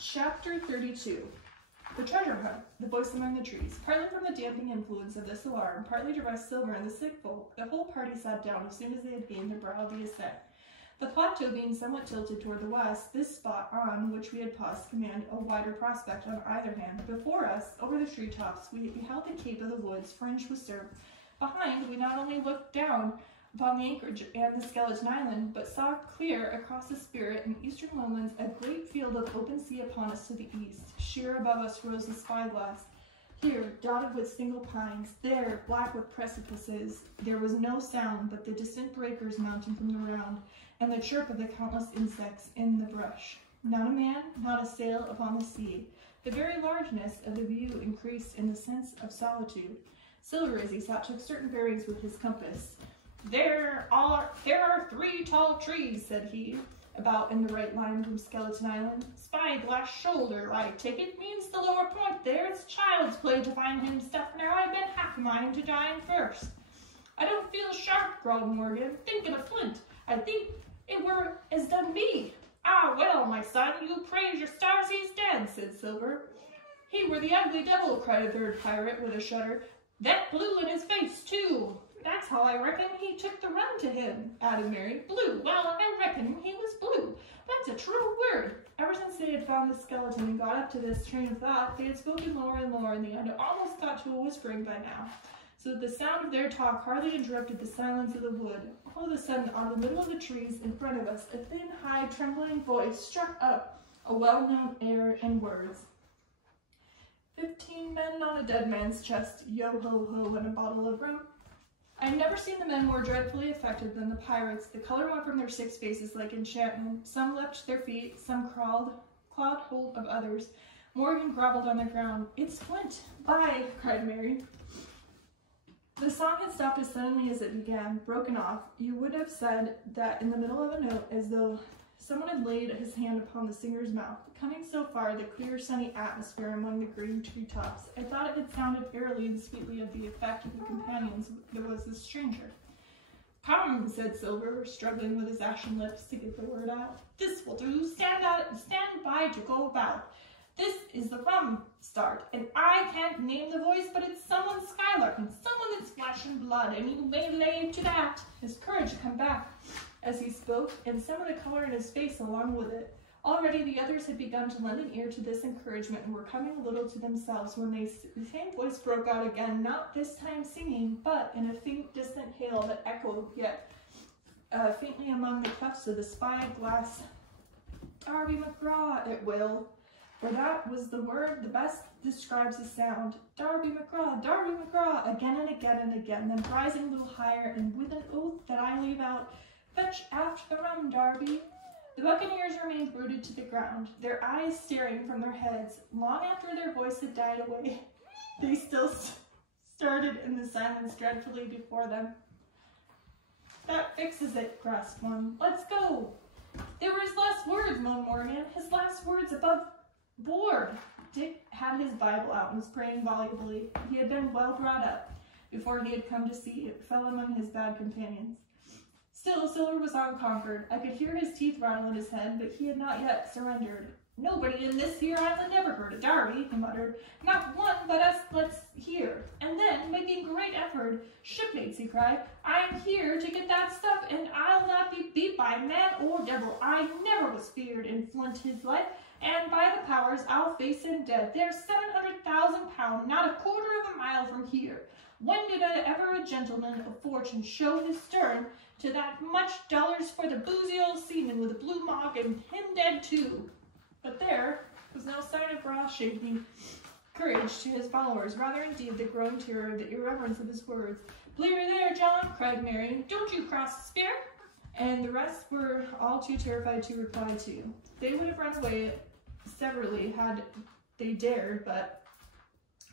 Chapter 32. The treasure hunt, the voice among the trees. Partly from the damping influence of this alarm, partly to rest Silver and the sick folk, the whole party sat down as soon as they had gained the brow of the ascent. The plateau being somewhat tilted toward the west, this spot on which we had paused commanded a wider prospect on either hand. Before us, over the treetops, we beheld the cape of the woods fringed with surf. Behind, we not only looked down upon the anchorage and the skeleton island, but saw clear across the Spirit and eastern lowlands a great field of open sea upon us to the east. Sheer above us rose the spyglass, here dotted with single pines, there black with precipices. There was no sound but the distant breakers mounting from the round, and the chirp of the countless insects in the brush. Not a man, not a sail upon the sea. The very largeness of the view increased in the sense of solitude. Silver, as he sat, took certain bearings with his compass. There are 3 tall trees, said he, about in the right line from Skeleton Island. Spyglass shoulder, I take it, means the lower point there. It's child's play to find him stuff now. I've been half a mind to dine first. I don't feel sharp, growled Morgan. Thinking of Flint. I think it were as done me. Ah, well, my son, you praise your stars he's dead, said Silver. He were the ugly devil, cried a third pirate with a shudder. That blew in his face, too. That's how I reckon he took the run to him, added Mary. Blue, well, I reckon he was blue. That's a true word. Ever since they had found the skeleton and got up to this train of thought, they had spoken lower and lower, and they had almost got to a whispering by now, so that the sound of their talk hardly interrupted the silence of the wood. All of a sudden, on the middle of the trees in front of us, a thin, high, trembling voice struck up a well-known air and words. 15 men on a dead man's chest, yo-ho-ho, and a bottle of rum. I had never seen the men more dreadfully affected than the pirates. The color went from their 6 faces like enchantment. Some leapt to their feet, some clawed hold of others. Morgan groveled on the ground. It's Flint! Bye! Cried Mary. The song had stopped as suddenly as it began, broken off. You would have said that in the middle of a note, as though someone had laid his hand upon the singer's mouth. Coming so far, the clear, sunny atmosphere among the green treetops, I thought it had sounded airily and sweetly of the effect of the companions there was the stranger. Come, said Silver, struggling with his ashen lips to get the word out. This will do. Stand by to go about. This is the rum start, and I can't name the voice, but it's someone skylarking, someone that's flesh and blood, and you may lay to that. His courage had come back as he spoke, and some of the color in his face along with it. Already the others had begun to lend an ear to this encouragement and were coming a little to themselves when the same voice broke out again, not this time singing, but in a faint, distant hail that echoed yet faintly among the clefts of the spyglass. Darby McGraw, it will. For that was the word that best describes the sound. Darby McGraw, again and again and again, then rising a little higher, and with an oath that I leave out, fetch aft the rum, Darby. The buccaneers remained rooted to the ground, their eyes staring from their heads. Long after their voice had died away, they still started in the silence dreadfully before them. That fixes it, grasped one. Let's go. They were his last words, moaned Morgan. His last words above board. Dick had his Bible out and was praying volubly. He had been well brought up before he had come to sea. It fell among his bad companions. Still, Silver was unconquered. I could hear his teeth rattle in his head, but he had not yet surrendered. Nobody in this here island ever heard of Darby, he muttered. Not one but us let's hear. And then, making great effort, shipmates, he cried, I'm here to get that stuff, and I'll not be beat by man or devil. I never was feared in Flint his life, and by the powers I'll face him dead. There's 700,000 pound, not a quarter of a mile from here. When did ever a gentleman of fortune show his stern to that much dollars for the boozy old seaman with a blue mog and him dead too? But there was no sign of raw-shaking courage to his followers, rather indeed the growing terror of the irreverence of his words. Blear there, John, cried Mary. Don't you cross the spear? And the rest were all too terrified to reply to. They would have run away severally had they dared, but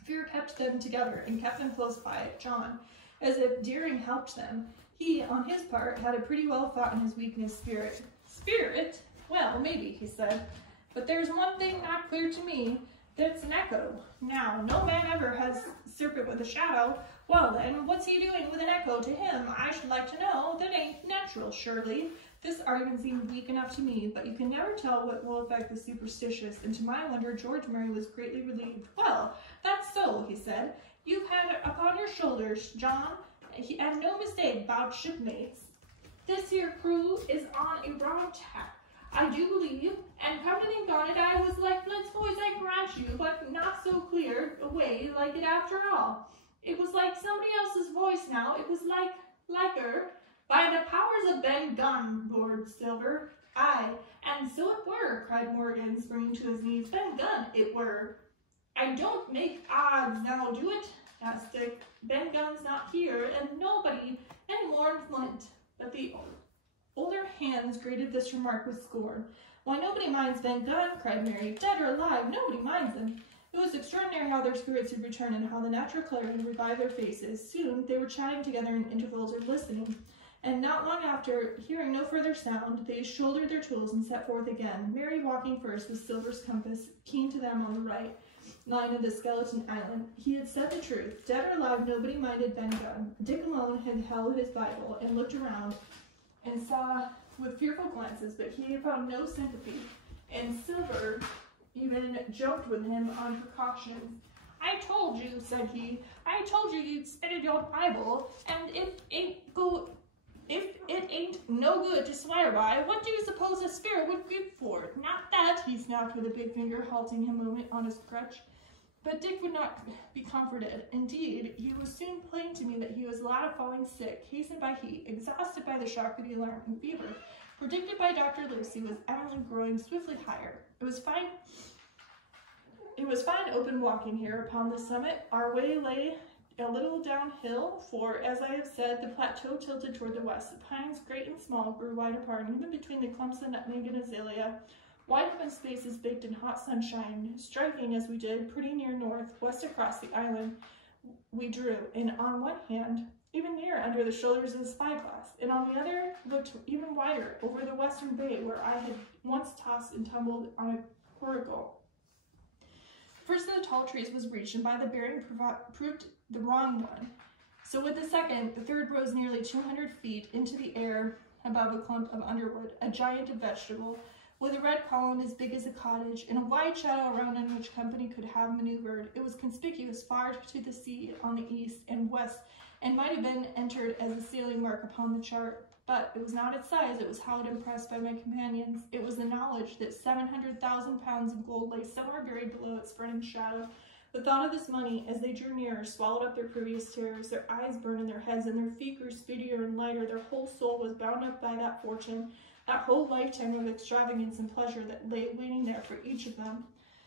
fear kept them together and kept them close by John, as if daring helped them. He, on his part, had a pretty well fought in his weakness spirit. Spirit? Well, maybe, he said. But there's one thing not clear to me. That's an echo. Now, no man ever has serpent with a shadow. Well then, what's he doing with an echo to him? I should like to know. That ain't natural, surely. This argument seemed weak enough to me, but you can never tell what will affect the superstitious, and to my wonder, George Murray was greatly relieved. Well, that's so, he said. You've had it upon your shoulders, John, and no mistake about shipmates. This here crew is on a wrong tack, I do believe, and come to think on it, I was like Flint's voice, I grant you, but not so clear away like it after all. It was like somebody else's voice now, it was like her. By the powers of Ben Gunn, roared Silver. Aye, and so it were, cried Morgan, springing to his knees. Ben Gunn, it were. I don't make odds now, do it? Asked Dick. Ben Gunn's not here, and nobody any more'n Flint. But the older hands greeted this remark with scorn. Why, nobody minds Ben Gunn, cried Mary. Dead or alive, nobody minds him. It was extraordinary how their spirits had returned and how the natural color had revived their faces. Soon they were chatting together in intervals or listening, and not long after, hearing no further sound, they shouldered their tools and set forth again, Mary walking first with Silver's compass, keen to them on the right line of the skeleton island. He had said the truth. Dead or alive, nobody minded Ben Gunn. Dick alone had held his Bible and looked around and saw with fearful glances, but he had found no sympathy, and Silver even joked with him on precautions. I told you, said he, I told you you'd spitted your Bible, and if it ain't no good to swear by, what do you suppose a spirit would give for it? Not that, he snapped with a big finger, halting him a moment on his crutch. But Dick would not be comforted. Indeed, he was soon plain to me that he was glad of falling sick, hastened by heat, exhausted by the shock of the alarm, and fever, predicted by Dr. Lucy, was evidently growing swiftly higher. It was fine open walking here upon the summit. Our way lay a little downhill, for, as I have said, the plateau tilted toward the west. The pines, great and small, grew wide apart, and even between the clumps of nutmeg and azalea, wide open spaces baked in hot sunshine, striking, as we did, pretty near north, west across the island we drew, and on one hand, even near under the shoulders of the spyglass, and on the other looked even wider, over the western bay, where I had once tossed and tumbled on a coracle. First of the tall trees was reached, and by the bearing proved the wrong one. So with the second, the third rose nearly 200 feet into the air above a clump of underwood, a giant of vegetable, with a red column as big as a cottage, and a wide shadow around in which company could have maneuvered. It was conspicuous far to the sea on the east and west, and might have been entered as a sailing mark upon the chart. But it was not its size, it was how it impressed by my companions. It was the knowledge that 700,000 pounds of gold lay somewhere buried below its spreading shadow. The thought of this money, as they drew nearer, swallowed up their previous terrors. Their eyes burned in their heads, and their feet grew speedier and lighter. Their whole soul was bound up by that fortune, that whole lifetime of extravagance and pleasure that lay waiting there for each of them.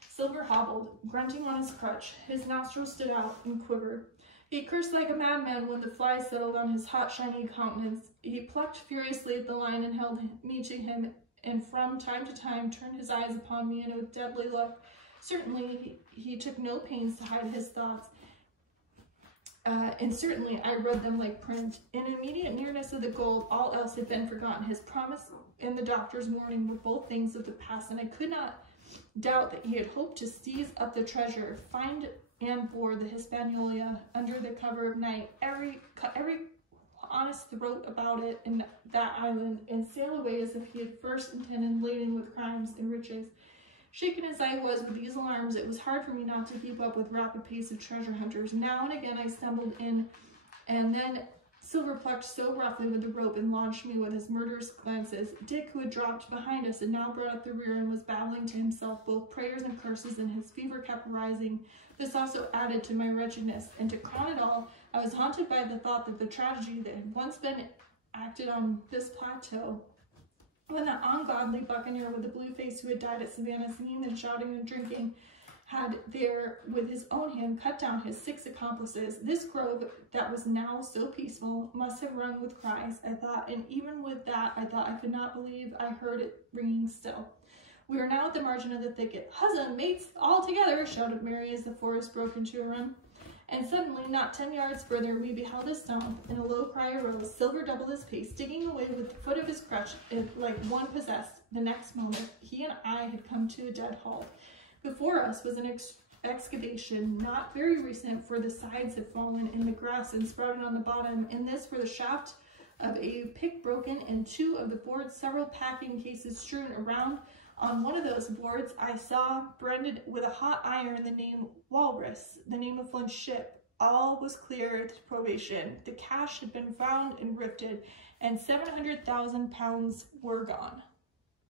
Silver hobbled, grunting on his crutch. His nostrils stood out and quivered. He cursed like a madman when the flies settled on his hot, shiny countenance. He plucked furiously at the line and held me to him, and from time to time turned his eyes upon me in a deadly look. Certainly, he took no pains to hide his thoughts, and certainly I read them like print. In immediate nearness of the gold, all else had been forgotten. His promise and the doctor's warning were both things of the past, and I could not doubt that he had hoped to seize up the treasure, find and board the Hispaniola under the cover of night, cut every honest throat about it in that island, and sail away as if he had first intended laden with crimes and riches. Shaken as I was with these alarms, it was hard for me not to keep up with rapid pace of treasure hunters. Now and again I stumbled in, and then Silver plucked so roughly with the rope and launched me with his murderous glances. Dick, who had dropped behind us and now brought up the rear and was babbling to himself both prayers and curses, and his fever kept rising. This also added to my wretchedness, and to crown it all, I was haunted by the thought that the tragedy that had once been acted on this plateau, when that ungodly buccaneer with the blue face who had died at Savannah, singing and shouting and drinking, had there with his own hand cut down his 6 accomplices. This grove that was now so peaceful must have rung with cries, I thought, and even with that I thought I could not believe I heard it ringing still. We were now at the margin of the thicket. "Huzza, mates, all together!" shouted Mary as the forest broke into a run. And suddenly, not 10 yards further, we beheld a stomp, and a low cry arose. Silver doubled his pace, digging away with the foot of his crutch like one possessed. The next moment, he and I had come to a dead halt. Before us was an excavation, not very recent, for the sides had fallen, and the grass had sprouted on the bottom. In this, where the shaft of a pick broken and 2 of the boards, several packing cases strewn around. On one of those boards, I saw branded with a hot iron the name Walrus, the name of Flint's ship. All was cleared to probation. The cash had been found and rifted, and 700,000 pounds were gone.